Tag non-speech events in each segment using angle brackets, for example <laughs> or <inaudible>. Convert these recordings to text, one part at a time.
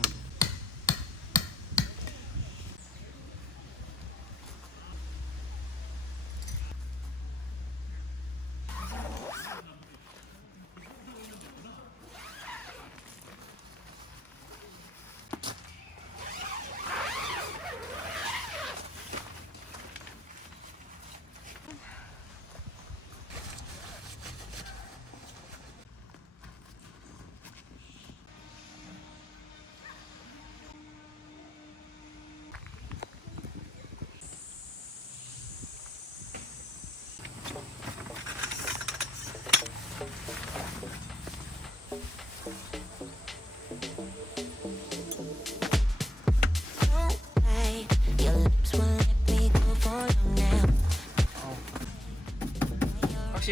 그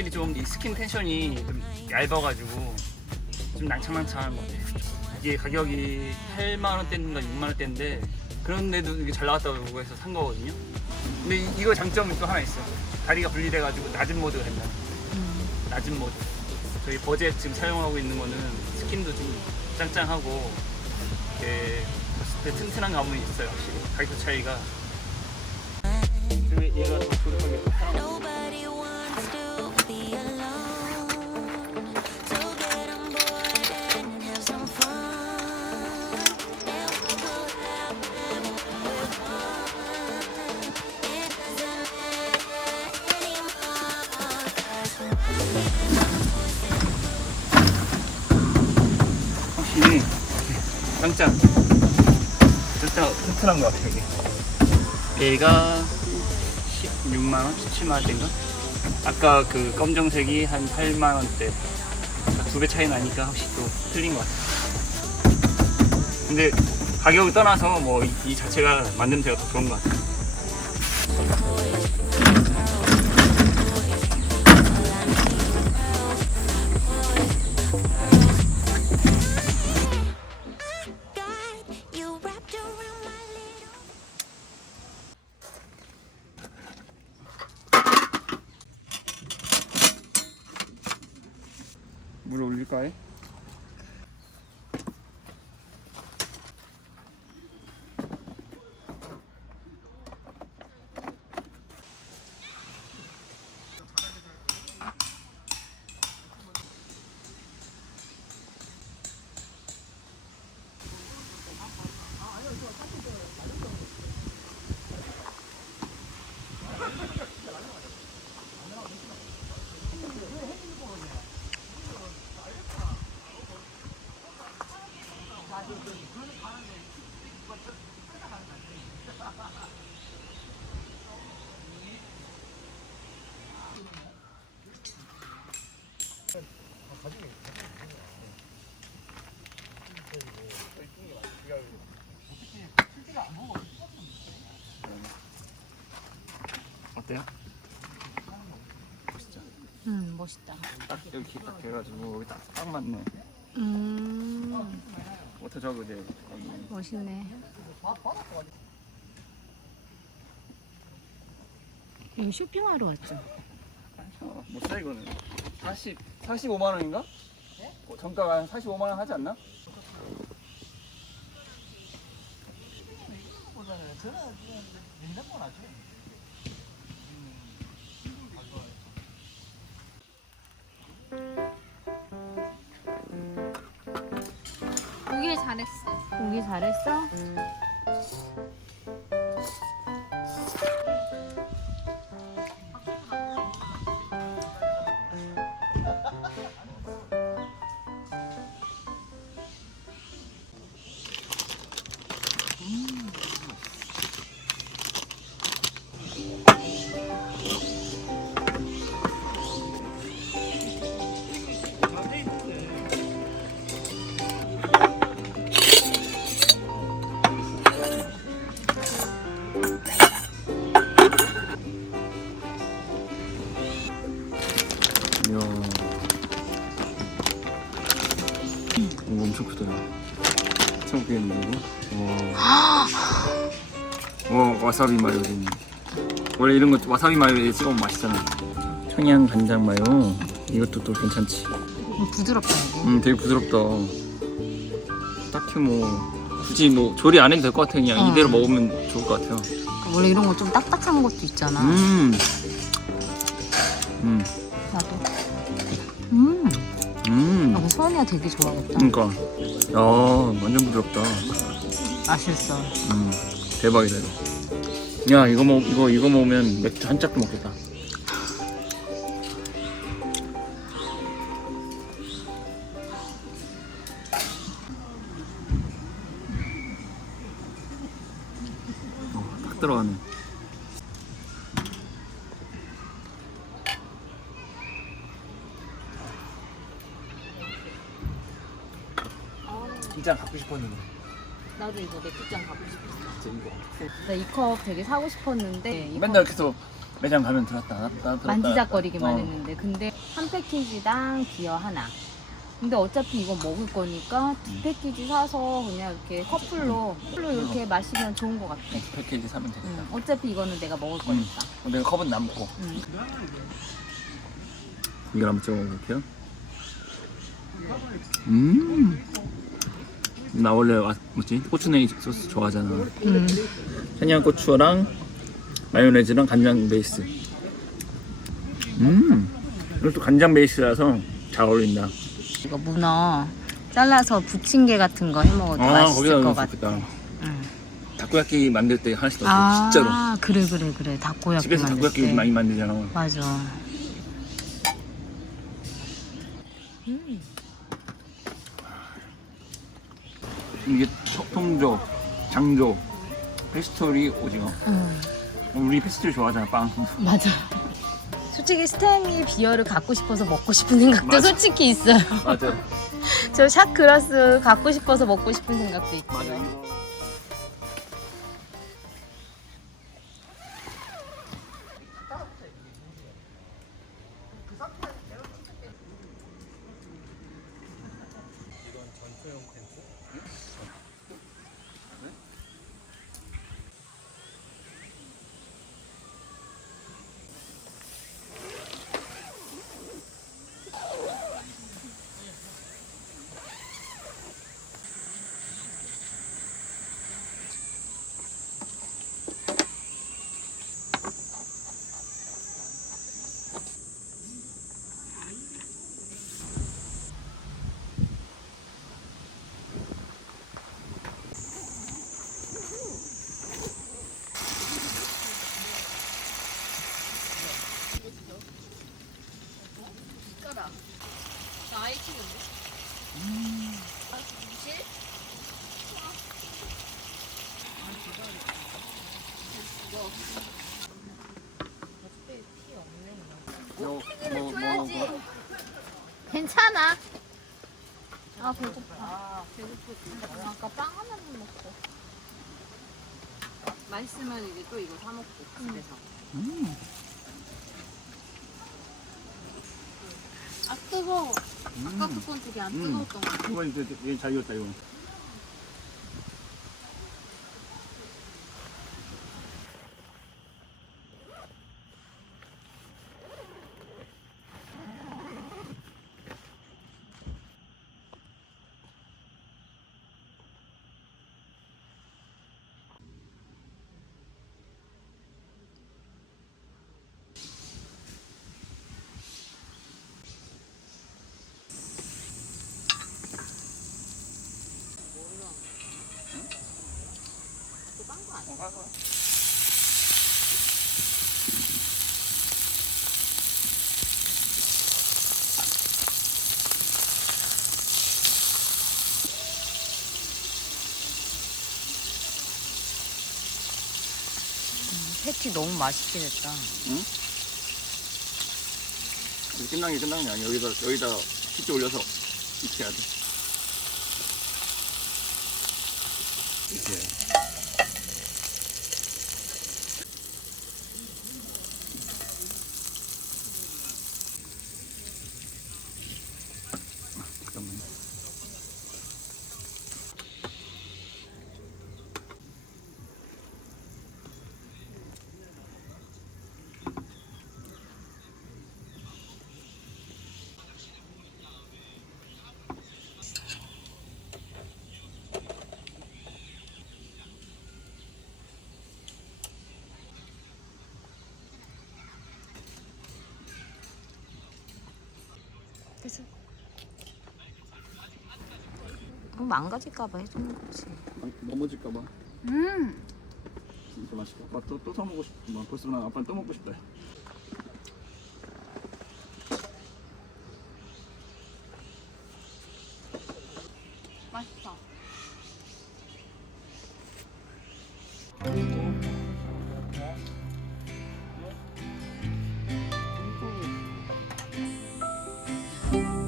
확실히 좀 이 스킨 텐션이 좀 얇아가지고 좀 낭창낭창한 것 같아요. 이게 가격이 8만 원대인가 6만 원대인데 그런데도 이게 잘 나왔다고 해서 산 거거든요. 근데 이- 이거 장점이 또 하나 있어. 다리가 분리돼가지고 낮은 모드가 된다. 낮은 모드. 저희 버젯 지금 사용하고 있는 거는 스킨도 좀 짱짱하고 이렇게 봤을 때 튼튼한 감이 있어요. 확실히 가격 차이가. 그리고 얘가 더 짱짱 짱짱 튼튼한 것 같아요 이게. 얘가 16만원? 17만원대인가? 아까 그 검정색이 한 8만원대. 두 배 차이 나니까 확실히 또 틀린 것 같아요 근데 가격을 떠나서 뭐 이 자체가 만듦새가 더 좋은 것 같아 물 음 멋있다. 딱 여기 딱 돼가지고 여기 딱, 딱 맞네 음 워터 저그 돼 거기 멋있네. 여기 쇼핑하러 왔죠. 어, 못 사 이거는 40, 45만 원인가? 어, 정가가 한 45만 원 하지 않나? 오길 와 와사비 마요. 원래 이런 거 와사비 마요에 찍어 먹으면 맛있잖아 청양 간장 마요 이것도 또 괜찮지 부드럽다 여기. 음 되게 부드럽다 딱히 뭐 굳이 뭐 조리 안 해도 될 것 같아 그냥 어. 이대로 먹으면 좋을 것 같아요. 원래 이런 거 좀 딱딱한 것도 있잖아. 음. 음. 나도. 음. 음. 아, 소연이가 되게 좋아하겠다. 그러니까. 야 완전 부드럽다. 맛있어. 음. 대박이다 이거. 야 이거 먹 이거 이거 먹으면 맥주 한 짝도 먹겠다. 어, 딱 들어가네. 진짜 갖고 싶었는데. 나도 이거 맥주잔 갖고. 진짜 이거. 나이 컵 되게 사고 싶었는데 이 맨날 계속 매장 가면 들었다 놨다 들었다 만지작거리기만 놨다. 어. 했는데 근데 한 패키지당 비어 하나. 근데 어차피 이거 먹을 거니까 두 음. 패키지 사서 그냥 이렇게 커플로 커플로 이렇게 마시면 좋은 것 같아. 두 패키지 사면 되겠다. 응. 어차피 이거는 내가 먹을 음. 거니까. 내가 컵은 남고. 응. 이걸 한번 찍어 먹어볼게요. 음. 나 원래 와- 뭐지 고추냉이 소스 좋아하잖아. 음. 청양고추랑 마요네즈랑 간장 베이스. 음. 이것도 간장 베이스라서 잘 어울린다. 이거 문어 잘라서 부침개 같은 거 해 먹어도 아 맛있을 것 같아. 좋겠다. 응. 다코야끼 만들 때 하나씩 넣어. 아, 진짜로. 그래 그래 그래. 닭고야끼 집에서 다코야끼 때. 많이 만들잖아. 맞아. 이게 통- 통조, 장조, 페스토리 오징어. 응. 우리 페스토리 좋아하잖아 빵. <laughs> 맞아. 솔직히 스탠리 비어를 갖고 싶어서 먹고 싶은 생각도 맞아. 솔직히 있어요. 맞아. <laughs> 저 샤크라스 갖고 싶어서 먹고 싶은 생각도 있고요. 뭐, 뭐, 뭐, 뭐. 괜찮아. 아 배고파. 배고프지. 아까 빵 하나만 먹고. 맛있으면 이제 또 이거 사 먹고 집에서. 아 뜨거. 음. 아까 그건 되게 안 음. 뜨거웠던 거. 이거 이제 이제 잘 익었다 이거. 패티 너무 맛있게 됐다. 이제 끝난 게 끝난 게 아니야. 여기다 여기다 치즈 올려서 익혀야 돼. 이렇게. 그럼 망가질까봐 해주는 거지. 넘어질까봐 음. 진짜 맛있다 아빠 또, 또 사먹고 싶다 뭐, 벌써 난 아빠는 또 먹고 싶다 맛있다. 보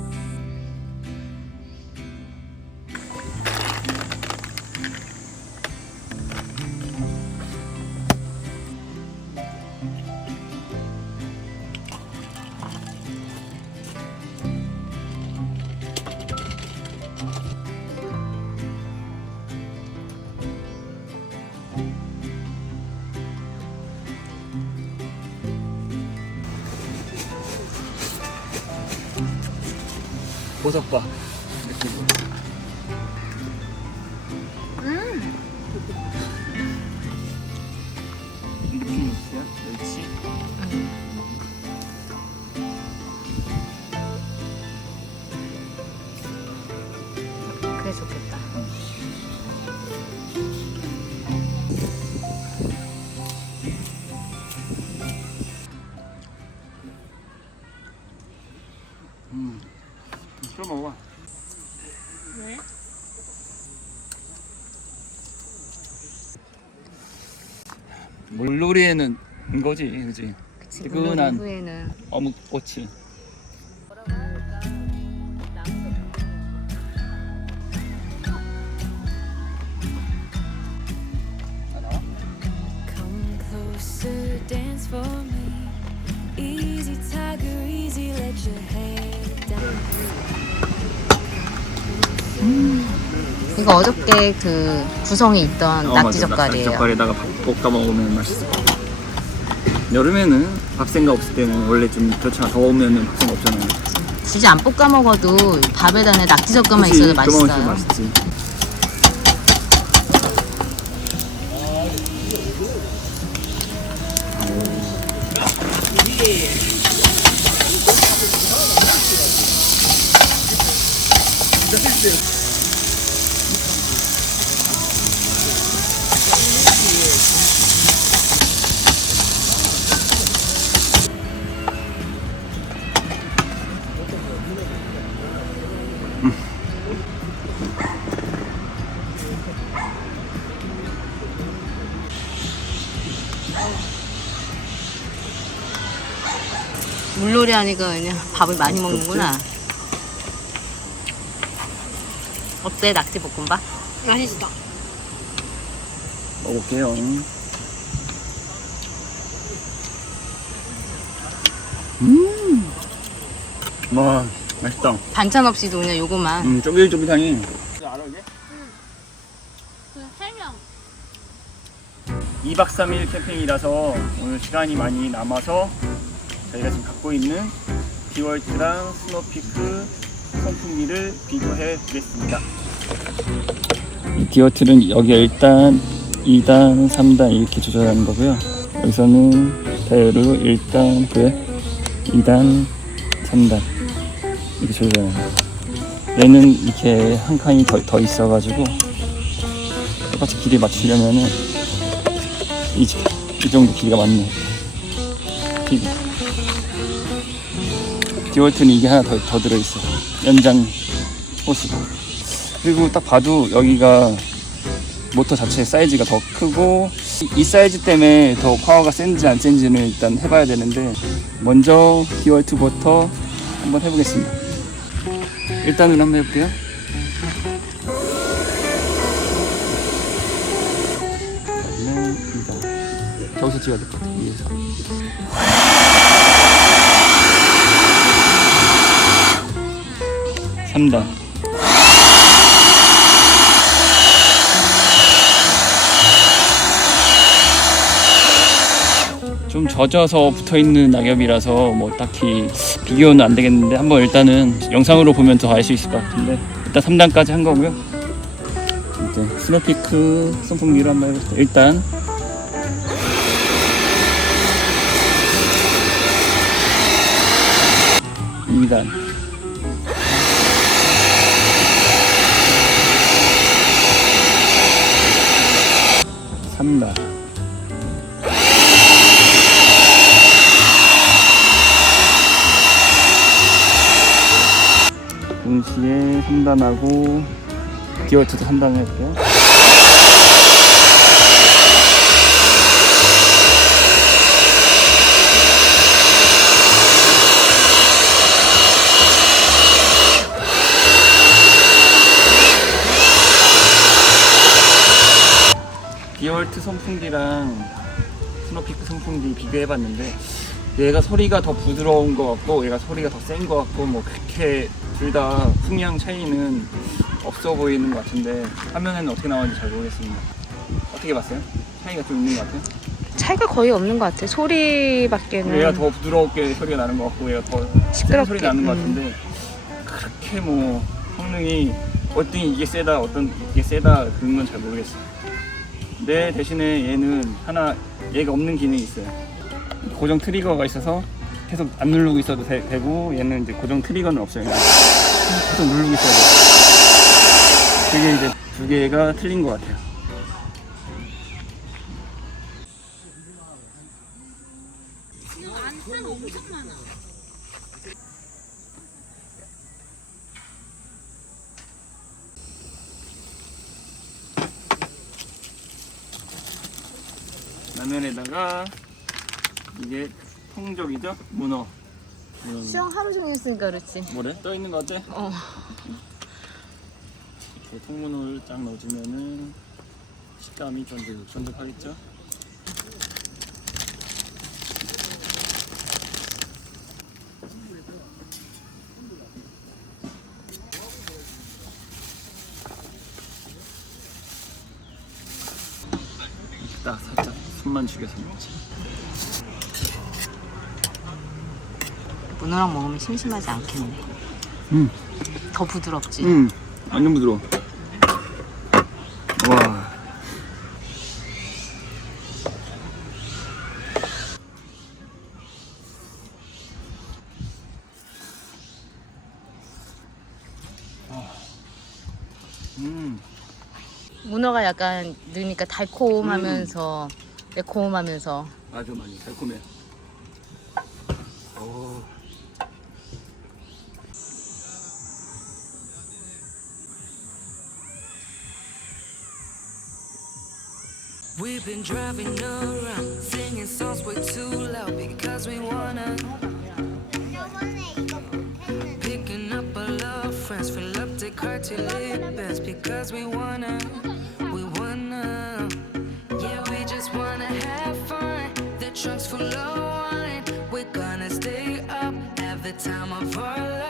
물놀이에는 이거지 그지 그치. 뜨끈한. 물놀이 후에는 어묵 꼬치 Come closer, dance for 이거 어저께 그 구성에 있던 어, 낙지 젓갈이에요. 젓갈에다가 밥 볶아 먹으면 맛있을 것 같아 여름에는 밥 생각 없을 때는 원래 좀 그렇잖아 더우면 밥 생각 없잖아 굳이 안 볶아 먹어도 밥에다가 낙지 젓갈만 그치? 있어도 그만 맛있어요. 맛있지 물 놀이 하니까 그냥 밥을 많이 먹는구나. 어때 낙지 볶음밥? 맛있어. 먹어볼게요 음. 와 맛있다 반찬 없이도 그냥 요거만. 음 쫄깃쫄깃하니 알아 이게? 그세 명. 2박 3일 캠핑이라서 오늘 시간이 많이 남아서 저희가 지금 갖고 있는 디월트랑 스노피크 선풍기를 비교해 보겠습니다. 이 디월트는 여기 1단, 2단, 3단 이렇게 조절하는 거고요. 여기서는 자유로 1단, 그 2단, 3단 이렇게 조절하는 거예요. 얘는 이렇게 한 칸이 더, 더 있어가지고 똑같이 길이 맞추려면은 이, 이 정도 길이가 맞네. TV. 디월트는 이게 하나 더, 더 들어있어. 연장 호스. 그리고 딱 봐도 여기가 모터 자체 사이즈가 더 크고 이- 이 사이즈 때문에 더 파워가 센지 안 센지는 일단 해봐야 되는데 먼저 디월트 모터 한번 해보겠습니다. 일단은 한번 해볼게요. 네. 저기서 찍어야 될 것 같아. 위에서. 삼단 좀 젖어서 붙어 있는 낙엽이라서 뭐 딱히 비교는 안 되겠는데 한번 일단은 영상으로 보면 더 알 수 있을 것 같은데 일단 3단까지 한 거고요. 이제 스노피크 선풍기로 한번 해볼게요. 일단 2단 산다. 동시에 3단하고 디어트도 3단 할게요. 월트 선풍기랑 스노피크 선풍기 비교해봤는데 얘가 소리가 더 부드러운 것 같고 얘가 소리가 더 센 것 같고 뭐 그렇게 둘 다 풍량 차이는 없어 보이는 것 같은데 화면에는 어떻게 나오는지 잘 모르겠습니다. 어떻게 봤어요? 차이가 좀 있는 것 같아요? 차이가 거의 없는 것 같아. 소리밖에는. 얘가 더 부드럽게 소리가 나는 것 같고 얘가 더센 시끄럽게, 소리 나는 것 음. 같은데 그렇게 뭐 성능이 어떤 이게 세다 어떤 이게 세다 그런 건 잘 모르겠어요. 내 대신에 얘는 하나 얘가 없는 기능이 있어요. 고정 트리거가 있어서 계속 안 누르고 있어도 되, 고 얘는 이제 고정 트리거는 없어요. 그냥 계속 누르고 있어야 돼. 그게 이제 두 개가 틀린 것 같아요. 안산 엄청 많아. 라면에다가 이게 통족이죠? 문어. 음, 수영 하루 종일 했으니까 그렇지. 뭐래? 떠 있는 거 어때? 어. 이렇게 통문어를 딱 넣어주면은 식감이 쫀득쫀득하겠죠? 딱 숨만 죽여서 먹지. 문어랑 먹으면 심심하지 않겠네. 음. 더 부드럽지. 음, 완전 부드러워. 와. 음, 문어가 약간 넣으니까 달콤하면서 매콤하면서 아주 많이 달콤해. 오. We've been driving around, singing songs way too loud because we wanna. Picking up all our friends, fill up the car till it bends because we wanna. The time of our lives.